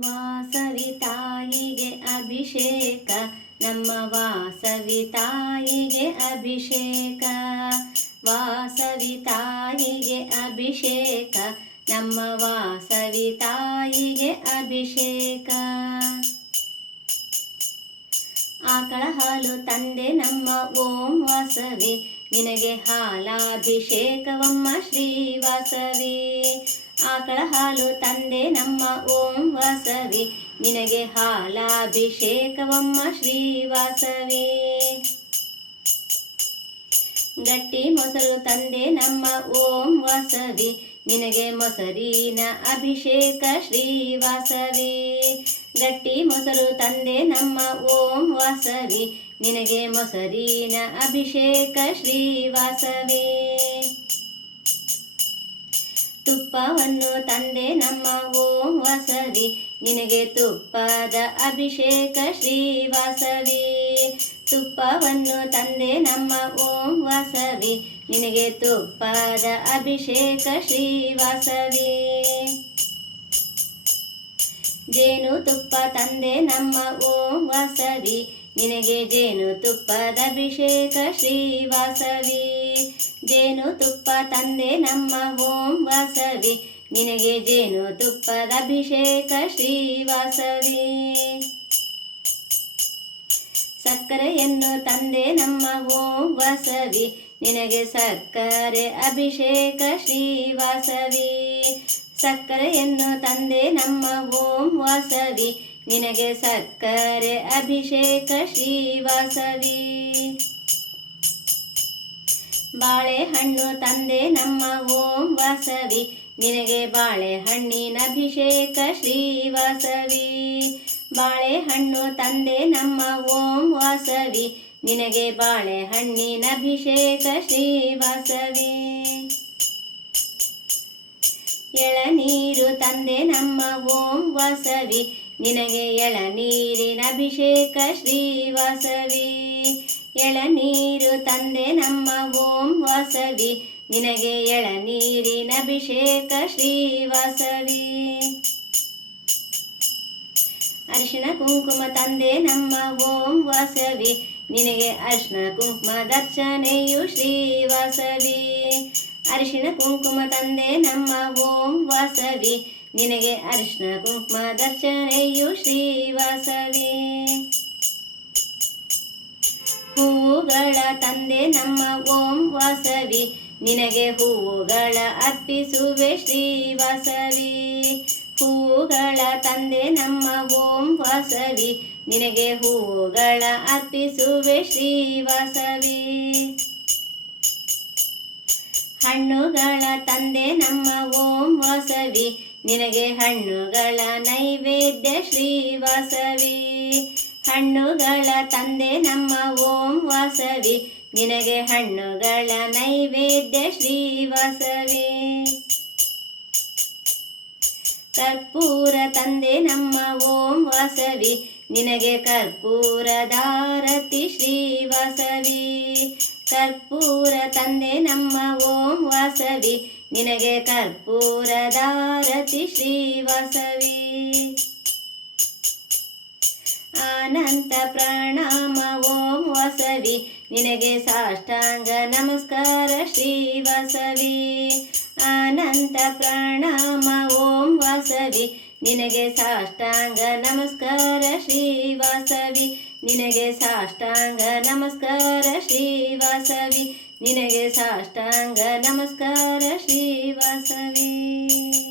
ವಾಸವಿ ತಾಯಿಗೆ ಅಭಿಷೇಕ. ನಮ್ಮ ವಾಸವಿ ತಾಯಿಗೆ ಅಭಿಷೇಕ. ವಾಸವಿ ತಾಯಿಗೆ ಅಭಿಷೇಕ. ನಮ್ಮ ವಾಸವಿ ತಾಯಿಗೆ ಅಭಿಷೇಕ. ಆಕಳ ಹಾಲು ತಂದೆ ನಮ್ಮ ಓಂ ವಾಸವಿ. ನಿನಗೆ ಹಾಲಾಭಿಷೇಕವಮ್ಮ ಶ್ರೀ ವಾಸವಿ. ಆಕಳ ಹಾಲು ತಂದೆ ನಮ್ಮ ಓಂ ವಾಸವಿ. ನಿನಗೆ ಹಾಲಾಭಿಷೇಕವಮ್ಮ ಶ್ರೀ ವಾಸವಿ. ಗಟ್ಟಿ ಮೊಸರು ತಂದೆ ನಮ್ಮ ಓಂ ವಾಸವಿ. ನಿನಗೆ ಮೊಸರಿನ ಅಭಿಷೇಕ ಶ್ರೀವಾಸವಿ ಗಟ್ಟಿ ಮೊಸರು ತಂದೆ ನಮ್ಮ ಓಂ ವಾಸವಿ. ನಿನಗೆ ಮೊಸರಿನ ಅಭಿಷೇಕ ಶ್ರೀ ವಾಸವಿ. ತುಪ್ಪವನ್ನು ತಂದೆ ನಮ್ಮ ಓಂ ವಾಸವಿ ನಿನಗೆ ತುಪ್ಪದ ಅಭಿಷೇಕ ಶ್ರೀವಾಸವಿ. ತುಪ್ಪವನ್ನು ತಂದೆ ನಮ್ಮ ಓಂ ವಾಸವಿ ನಿನಗೆ ತುಪ್ಪದ ಅಭಿಷೇಕ ಶ್ರೀವಾಸವಿ. ಜೇನು ತುಪ್ಪ ತಂದೆ ನಮ್ಮ ಓಂ ವಾಸವಿ ನಿನಗೆ ಜೇನು ತುಪ್ಪದ ಅಭಿಷೇಕ ಶ್ರೀ ವಾಸವಿ ಜೇನು ತುಪ್ಪ ತಂದೆ ನಮ್ಮ ಓಂ ವಾಸವಿ. ನಿನಗೆ ಜೇನು ತುಪ್ಪದ ಅಭಿಷೇಕ ಶ್ರೀವಾಸವಿ ಸಕ್ಕರೆಯನ್ನು ತಂದೆ ನಮ್ಮ ಓಂ ವಾಸವಿ. ನಿನಗೆ ಸಕ್ಕರೆ ಅಭಿಷೇಕ ಶ್ರೀವಾಸವಿ ಸಕ್ಕರೆಯನ್ನು ತಂದೆ ನಮ್ಮ ಓಂ ವಾಸವಿ. ನಿನಗೆ ಸಕ್ಕರೆ ಅಭಿಷೇಕ ಶ್ರೀ ವಾಸವಿ. ಬಾಳೆಹಣ್ಣು ತಂದೆ ನಮ್ಮ ಓಂ ವಾಸವಿ. ನಿನಗೆ ಬಾಳೆಹಣ್ಣಿನ ಅಭಿಷೇಕ ಶ್ರೀವಾಸವಿ ಬಾಳೆಹಣ್ಣು ತಂದೆ ನಮ್ಮ ಓಂ ವಾಸವಿ. ನಿನಗೆ ಬಾಳೆಹಣ್ಣಿನ ಅಭಿಷೇಕ ಶ್ರೀವಾಸವಿ ಎಳನೀರು ತಂದೆ ನಮ್ಮ ಓಂ ವಾಸವಿ. ನಿನಗೆ ಎಳನೀರಿನ ಅಭಿಷೇಕ ಶ್ರೀವಾಸವಿ ಎಳನೀರು ತಂದೆ ನಮ್ಮ ಓಂ ವಾಸವಿ, ನಿನಗೆ ಎಳನೀರಿನ ಅಭಿಷೇಕ ಶ್ರೀವಾಸವಿ ಅರಿಶಿಣ ಕುಂಕುಮ ತಂದೆ ನಮ್ಮ ಓಂ ವಾಸವಿ, ನಿನಗೆ ಅರ್ಶನ ಕುಂಕುಮ ದರ್ಶನೆಯು ಶ್ರೀವಾಸವಿ ಅರಿಶಿಣ ಕುಂಕುಮ ತಂದೆ ನಮ್ಮ ಓಂ ವಾಸವಿ, ನಿನಗೆ ಅರಿಶಿಣ ಕುಂಕುಮ ದರ್ಶನೆಯು ಶ್ರೀ ತಂದೆ ನಮ್ಮ ಓಂ ವಾಸವಿ. ನಿನಗೆ ಹೂವುಗಳ ಅರ್ಪಿಸುವೆ ಶ್ರೀವಾಸವಿ ಹೂವುಗಳ ತಂದೆ ನಮ್ಮ ಓಂ ವಾಸವಿ. ನಿನಗೆ ಹೂವುಗಳ ಅರ್ಪಿಸುವೆ ಶ್ರೀವಾಸವಿ ಹಣ್ಣುಗಳ ತಂದೆ ನಮ್ಮ ಓಂ ವಾಸವಿ. ನಿನಗೆ ಹಣ್ಣುಗಳ ನೈವೇದ್ಯ ಶ್ರೀ ವಾಸವಿ. ಹಣ್ಣುಗಳ ತಂದೆ ನಮ್ಮ ಓಂ ವಾಸವಿ. ನಿನಗೆ ಹಣ್ಣುಗಳ ನೈವೇದ್ಯ ಶ್ರೀವಾಸವಿ ಕರ್ಪೂರ ತಂದೆ ನಮ್ಮ ಓಂ ವಾಸವಿ. ನಿನಗೆ ಕರ್ಪೂರಧಾರತಿ ಶ್ರೀ ವಾಸವಿ. ಕರ್ಪೂರ ತಂದೆ ನಮ್ಮ ಓಂ ವಾಸವಿ. ನಿನಗೆ ಕರ್ಪೂರಧಾರತಿ ಶ್ರೀ ವಾಸವಿ. ಅನಂತ ಪ್ರಣಾಮ, ಓಂ ವಸವಿ. ನಿನಗೆ ಸಾಷ್ಟಾಂಗ ನಮಸ್ಕಾರ, ಶ್ರೀ ವಸವಿ. ಅನಂತ ಪ್ರಣಾಮ, ಓಂ ವಾಸವಿ. ನಿನಗೆ ಸಾಷ್ಟಾಂಗ ನಮಸ್ಕಾರ, ಶ್ರೀ ವಾಸವಿ. ನಿನಗೆ ಸಾಷ್ಟಾಂಗ ನಮಸ್ಕಾರ, ಶ್ರೀ ವಾಸವಿ. ನಿನಗೆ ಸಾಷ್ಟಾಂಗ ನಮಸ್ಕಾರ, ಶ್ರೀ ವಾಸವಿ.